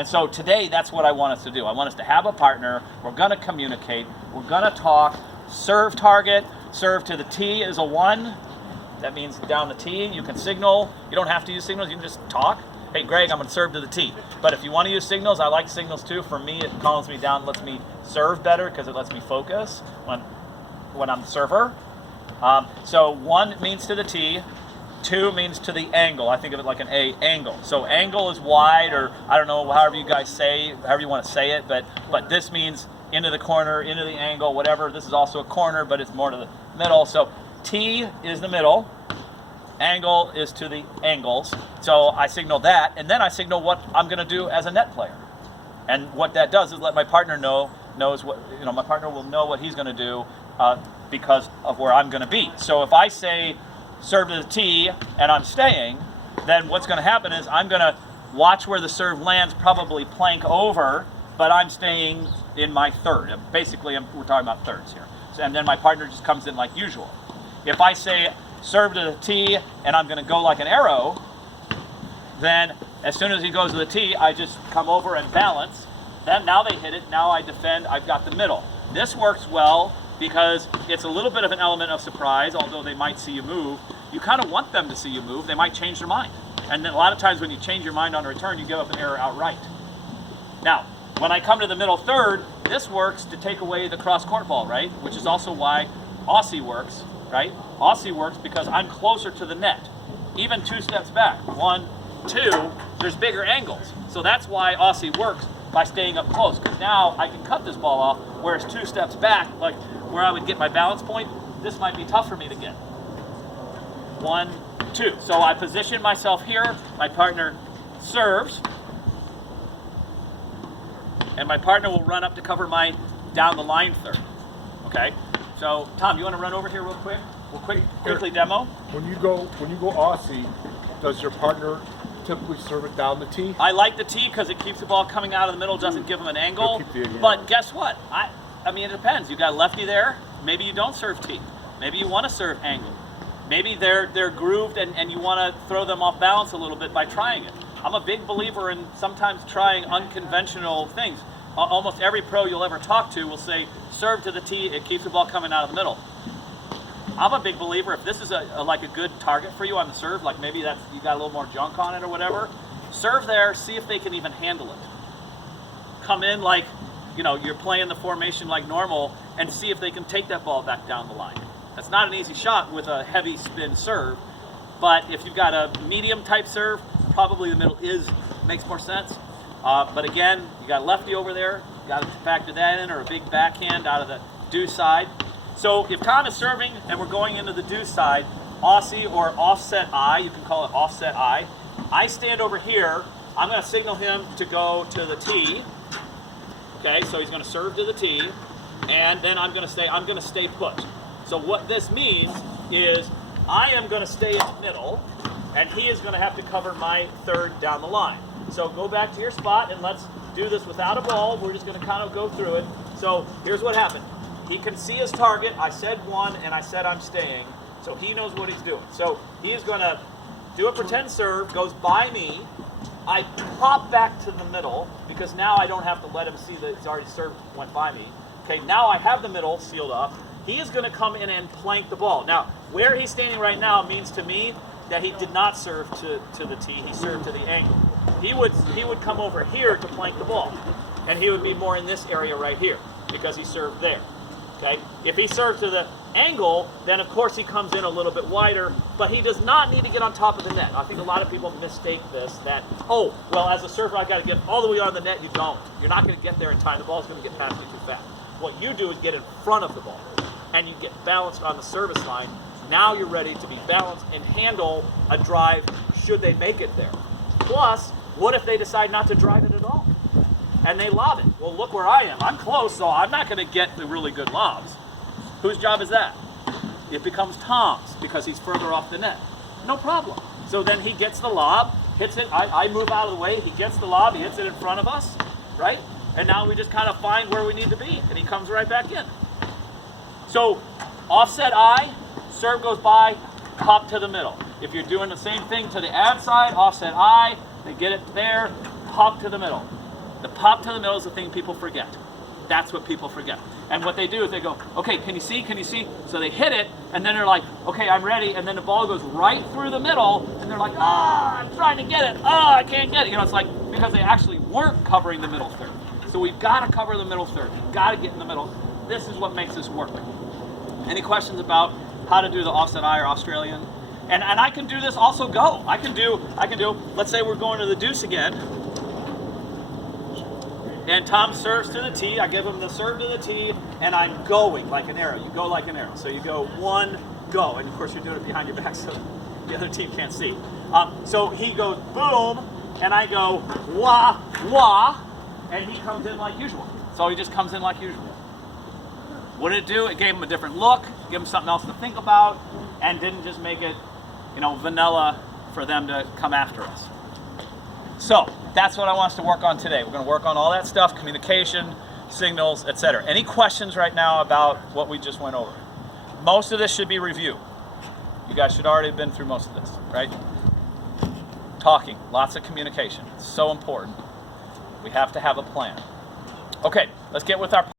And so today, that's what I want us to do. I want us to have a partner. We're going to communicate. We're going to talk. Serve target. Serve to the tee is a 1. That means down the tee. You can signal. You don't have to use signals. You can just talk. Hey, Greg, I'm going to serve to the tee. But if you want to use signals, I like signals too. For me, it calms me down, lets me serve better because it lets me focus when I'm the server. So 1 means to the tee. 2 means to the angle. I think of it like an A, angle. So angle is wide, or I don't know, however you guys say, however you want to say it, but this means into the corner, into the angle, whatever. This is also a corner, but it's more to the middle. So T is the middle. Angle is to the angles. So I signal that, and then I signal what I'm going to do as a net player. And what that does is let my partner knows what, my partner will know what he's going to do because of where I'm going to be. So if I say serve to the tee and I'm staying, then what's going to happen is I'm going to watch where the serve lands, probably plank over, but I'm staying in my third. Basically, we're talking about thirds here. So, and then my partner just comes in like usual. If I say serve to the tee and I'm going to go like an arrow, then as soon as he goes to the tee, I just come over and balance. Then now they hit it, now I defend, I've got the middle. This works well because it's a little bit of an element of surprise, although they might see you move. You kind of want them to see you move, they might change their mind. And then a lot of times when you change your mind on a return, you give up an error outright. Now, when I come to the middle third, this works to take away the cross-court ball, right? Which is also why Aussie works, right? Aussie works because I'm closer to the net, even 2 steps back. 1, 2, there's bigger angles. So that's why Aussie works by staying up close, because now I can cut this ball off, whereas 2 steps back, like where I would get my balance point, this might be tough for me to get. 1, 2. So I position myself here, my partner serves, and my partner will run up to cover my down the line third. Okay? So Tom, you want to run over here real quick? We'll quickly demo. When you go Aussie, does your partner typically serve it down the tee? I like the tee because it keeps the ball coming out of the middle, doesn't give them an angle. But guess what? I mean, it depends. You got a lefty there. Maybe you don't serve tee. Maybe you want to serve angle. Maybe they're grooved and you want to throw them off balance a little bit by trying it. I'm a big believer in sometimes trying unconventional things. Almost every pro you'll ever talk to will say, serve to the tee, it keeps the ball coming out of the middle. I'm a big believer, if this is like a good target for you on the serve, like maybe that's you got a little more junk on it or whatever, serve there, see if they can even handle it. Come in like, you're playing the formation like normal and see if they can take that ball back down the line. That's not an easy shot with a heavy spin serve, but if you've got a medium type serve, probably the middle makes more sense. But again, you got a lefty over there, you got to factor that in, or a big backhand out of the deuce side. So if Tom is serving and we're going into the deuce side, Aussie or offset I, you can call it offset I stand over here, I'm going to signal him to go to the tee. Okay, so he's going to serve to the tee, and then I'm going to stay put. So what this means is I am going to stay in the middle, and he is going to have to cover my third down the line. So go back to your spot, and let's do this without a ball. We're just going to kind of go through it. So here's what happened. He can see his target. I said 1, and I said I'm staying. So he knows what he's doing. So he is going to do a pretend serve, goes by me. I pop back to the middle, because now I don't have to let him see that he's already served, went by me. Okay, now I have the middle sealed up. He is going to come in and plank the ball. Now, where he's standing right now means to me that he did not serve to the tee. He served to the angle. He would come over here to plank the ball, and he would be more in this area right here because he served there. Okay? If he serves to the angle, then of course he comes in a little bit wider, but he does not need to get on top of the net. I think a lot of people mistake this, that, oh, well, as a server, I got to get all the way on the net. You don't. You're not going to get there in time. The ball's going to get past you too fast. What you do is get in front of the ball, and you get balanced on the service line. Now you're ready to be balanced and handle a drive should they make it there. Plus, what if they decide not to drive it at all? And they lob it. Well, look where I am. I'm close, so I'm not going to get the really good lobs. Whose job is that? It becomes Tom's because he's further off the net. No problem. So then he gets the lob, hits it. I move out of the way. He gets the lob. He hits it in front of us, right? And now we just kind of find where we need to be, and he comes right back in. So offset I, serve goes by, pop to the middle. If you're doing the same thing to the ad side, offset I, they get it there, pop to the middle. The pop to the middle is the thing people forget. That's what people forget. And what they do is they go, okay, can you see? Can you see? So they hit it, and then they're like, okay, I'm ready. And then the ball goes right through the middle, and they're like, I'm trying to get it. I can't get it. You know, it's like because they actually weren't covering the middle third. So we've got to cover the middle third. We've got to get in the middle. This is what makes this work. Any questions about how to do the offset I or Australian? And I can do this also go. I can do, let's say we're going to the deuce again. And Tom serves to the tee. I give him the serve to the tee, and I'm going like an arrow. You go like an arrow. So you go one, go. And of course you're doing it behind your back so the other team can't see. So he goes boom, and I go wah, wah, and he comes in like usual. So he just comes in like usual. What did it do? It gave him a different look, gave him something else to think about, and didn't just make it, vanilla for them to come after us. So that's what I want us to work on today. We're going to work on all that stuff, communication, signals, etc. Any questions right now about what we just went over? Most of this should be review. You guys should already have been through most of this, right? Talking, lots of communication. It's so important. We have to have a plan. Okay, let's get with our